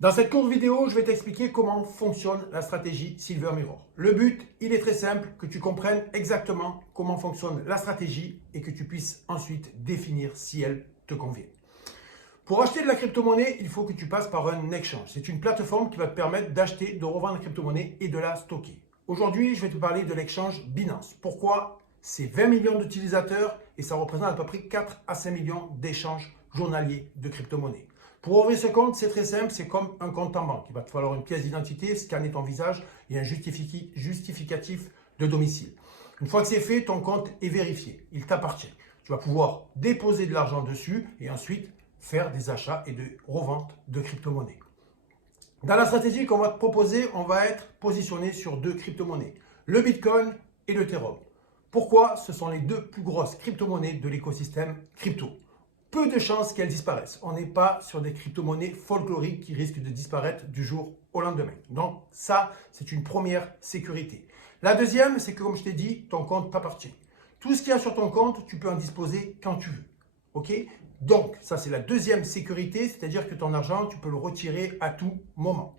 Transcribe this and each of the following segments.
Dans cette courte vidéo, je vais t'expliquer comment fonctionne la stratégie Silver Mirror. Le but, il est très simple, que tu comprennes exactement comment fonctionne la stratégie et que tu puisses ensuite définir si elle te convient. Pour acheter de la crypto-monnaie, il faut que tu passes par un exchange. C'est une plateforme qui va te permettre d'acheter, de revendre la crypto-monnaie et de la stocker. Aujourd'hui, je vais te parler de l'exchange Binance. Pourquoi? C'est 20 millions d'utilisateurs et ça représente à peu près 4 à 5 millions d'échanges journaliers de crypto-monnaie. Pour ouvrir ce compte, c'est très simple, c'est comme un compte en banque. Il va te falloir une pièce d'identité, scanner ton visage et un justificatif de domicile. Une fois que c'est fait, ton compte est vérifié, il t'appartient. Tu vas pouvoir déposer de l'argent dessus et ensuite faire des achats et de reventes de crypto-monnaies. Dans la stratégie qu'on va te proposer, on va être positionné sur deux crypto-monnaies, le Bitcoin et l'Ethereum. Pourquoi? Ce sont les deux plus grosses crypto-monnaies de l'écosystème crypto. Peu de chances qu'elles disparaissent. On n'est pas sur des crypto-monnaies folkloriques qui risquent de disparaître du jour au lendemain. Donc ça, c'est une première sécurité. La deuxième, c'est que comme je t'ai dit, ton compte t'appartient. Tout ce qu'il y a sur ton compte, tu peux en disposer quand tu veux. OK? Donc ça, c'est la deuxième sécurité, c'est-à-dire que ton argent, tu peux le retirer à tout moment.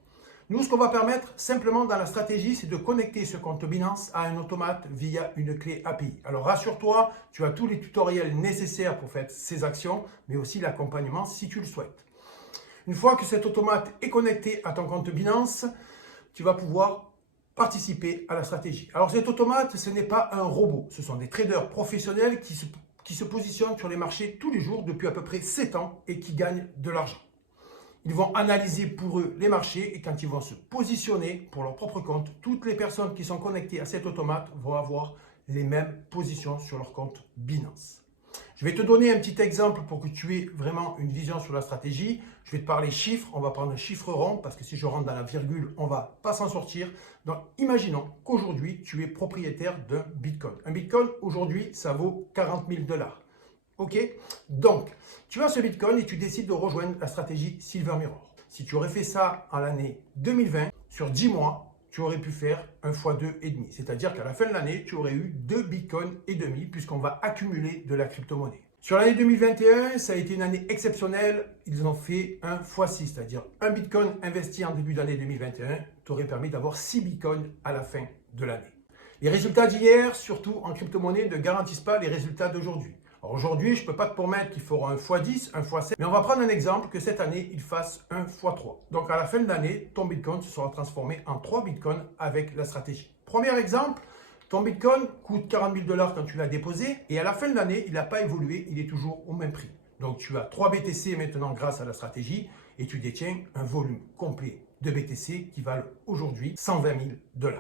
Nous, ce qu'on va permettre simplement dans la stratégie, c'est de connecter ce compte Binance à un automate via une clé API. Alors rassure-toi, tu as tous les tutoriels nécessaires pour faire ces actions, mais aussi l'accompagnement si tu le souhaites. Une fois que cet automate est connecté à ton compte Binance, tu vas pouvoir participer à la stratégie. Alors cet automate, ce n'est pas un robot, ce sont des traders professionnels qui se positionnent sur les marchés tous les jours depuis à peu près 7 ans et qui gagnent de l'argent. Ils vont analyser pour eux les marchés et quand ils vont se positionner pour leur propre compte, toutes les personnes qui sont connectées à cet automate vont avoir les mêmes positions sur leur compte Binance. Je vais te donner un petit exemple pour que tu aies vraiment une vision sur la stratégie. Je vais te parler chiffres, on va prendre un chiffre rond parce que si je rentre dans la virgule, on ne va pas s'en sortir. Donc imaginons qu'aujourd'hui, tu es propriétaire d'un Bitcoin. Un Bitcoin, aujourd'hui, ça vaut 40 000 $. OK? Donc, tu as ce Bitcoin et tu décides de rejoindre la stratégie Silver Mirror. Si tu aurais fait ça en l'année 2020, sur 10 mois, tu aurais pu faire un x2,5. C'est-à-dire qu'à la fin de l'année, tu aurais eu 2 Bitcoins et demi puisqu'on va accumuler de la crypto-monnaie. Sur l'année 2021, ça a été une année exceptionnelle. Ils ont fait un x6, c'est-à-dire un Bitcoin investi en début d'année 2021 t'aurait permis d'avoir 6 Bitcoins à la fin de l'année. Les résultats d'hier, surtout en crypto-monnaie, ne garantissent pas les résultats d'aujourd'hui. Aujourd'hui, je ne peux pas te promettre qu'il fera un x10, un x7, mais on va prendre un exemple que cette année, il fasse un x3. Donc à la fin de l'année, ton Bitcoin se sera transformé en 3 Bitcoins avec la stratégie. Premier exemple, ton Bitcoin coûte 40 000 $ quand tu l'as déposé et à la fin de l'année, il n'a pas évolué, il est toujours au même prix. Donc tu as 3 BTC maintenant grâce à la stratégie et tu détiens un volume complet de BTC qui valent aujourd'hui 120 000 $.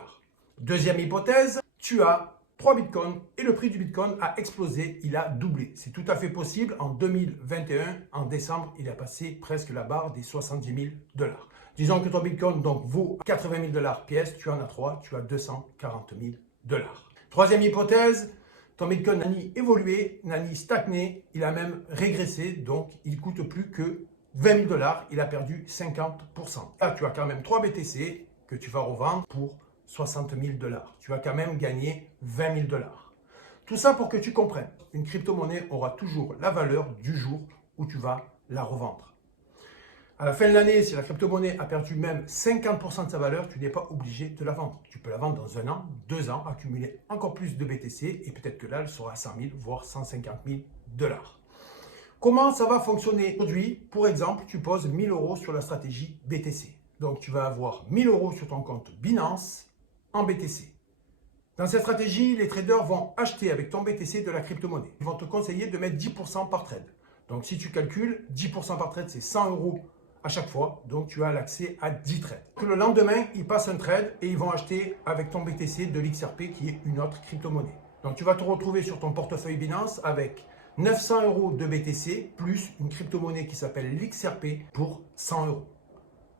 Deuxième hypothèse, tu as 3 bitcoins et le prix du bitcoin a explosé, il a doublé. C'est tout à fait possible. En 2021, en décembre, il a passé presque la barre des 70 000 $. Disons que ton bitcoin donc vaut 80 000 $ pièce, tu en as 3, tu as 240 000 $. Troisième hypothèse, ton bitcoin n'a ni évolué, n'a ni stagné, il a même régressé, donc il ne coûte plus que 20 000 $, il a perdu 50%. Là, tu as quand même 3 BTC que tu vas revendre pour 60 000 $. Tu vas quand même gagner 20 000 $. Tout ça pour que tu comprennes. Une crypto-monnaie aura toujours la valeur du jour où tu vas la revendre. À la fin de l'année, si la crypto-monnaie a perdu même 50% de sa valeur, tu n'es pas obligé de la vendre. Tu peux la vendre dans 1 an, 2 ans, accumuler encore plus de BTC et peut-être que là, elle sera à 100 000, voire 150 000 $. Comment ça va fonctionner aujourd'hui? Pour exemple, tu poses 1 000 € sur la stratégie BTC. Donc, tu vas avoir 1 000 € sur ton compte Binance en BTC. Dans cette stratégie, les traders vont acheter avec ton BTC de la crypto-monnaie. Ils vont te conseiller de mettre 10% par trade. Donc, si tu calcules, 10% par trade, c'est 100 € à chaque fois. Donc, tu as l'accès à 10 trades. Le lendemain, ils passent un trade et ils vont acheter avec ton BTC de l'XRP qui est une autre crypto-monnaie. Donc, tu vas te retrouver sur ton portefeuille Binance avec 900 € de BTC plus une crypto-monnaie qui s'appelle l'XRP pour 100 €.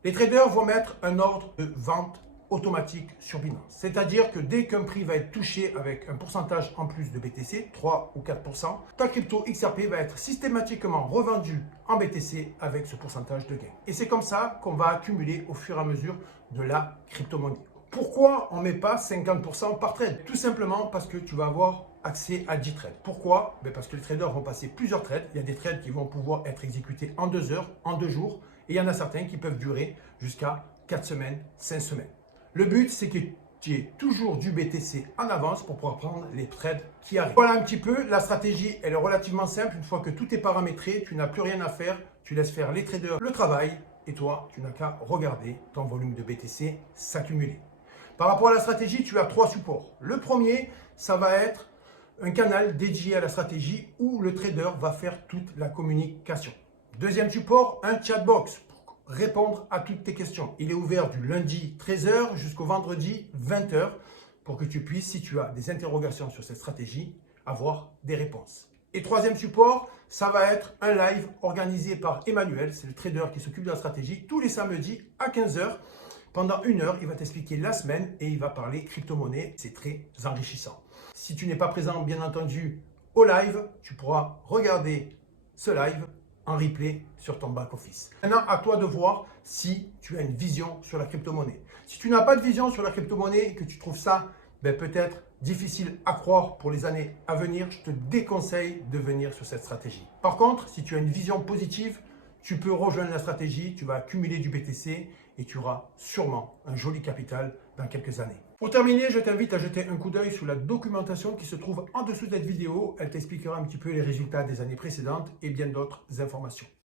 Les traders vont mettre un ordre de vente automatique sur Binance. C'est-à-dire que dès qu'un prix va être touché avec un pourcentage en plus de BTC, 3 ou 4%, ta crypto XRP va être systématiquement revendue en BTC avec ce pourcentage de gain. Et c'est comme ça qu'on va accumuler au fur et à mesure de la crypto-monnaie. Pourquoi on ne met pas 50% par trade? Tout simplement parce que tu vas avoir accès à 10 trades. Pourquoi? Parce que les traders vont passer plusieurs trades. Il y a des trades qui vont pouvoir être exécutés en 2 heures, en 2 jours. Et il y en a certains qui peuvent durer jusqu'à 4 semaines, 5 semaines. Le but, c'est que tu aies toujours du BTC en avance pour pouvoir prendre les trades qui arrivent. Voilà un petit peu, la stratégie, elle est relativement simple. Une fois que tout est paramétré, tu n'as plus rien à faire. Tu laisses faire les traders le travail et toi, tu n'as qu'à regarder ton volume de BTC s'accumuler. Par rapport à la stratégie, tu as 3 supports. Le premier, ça va être un canal dédié à la stratégie où le trader va faire toute la communication. Deuxième support, un chatbox pour répondre à toutes tes questions. Il est ouvert du lundi 13h jusqu'au vendredi 20h pour que tu puisses, si tu as des interrogations sur cette stratégie, avoir des réponses. Et troisième support, ça va être un live organisé par Emmanuel, c'est le trader qui s'occupe de la stratégie, tous les samedis à 15h. Pendant 1 heure, il va t'expliquer la semaine et il va parler crypto-monnaie. C'est très enrichissant. Si tu n'es pas présent, bien entendu, au live, tu pourras regarder ce live en replay sur ton back-office. Maintenant, à toi de voir si tu as une vision sur la crypto-monnaie. Si tu n'as pas de vision sur la crypto-monnaie et que tu trouves ça peut-être difficile à croire pour les années à venir, je te déconseille de venir sur cette stratégie. Par contre, si tu as une vision positive, tu peux rejoindre la stratégie, tu vas accumuler du BTC et tu auras sûrement un joli capital dans quelques années. Pour terminer, je t'invite à jeter un coup d'œil sur la documentation qui se trouve en dessous de cette vidéo. Elle t'expliquera un petit peu les résultats des années précédentes et bien d'autres informations.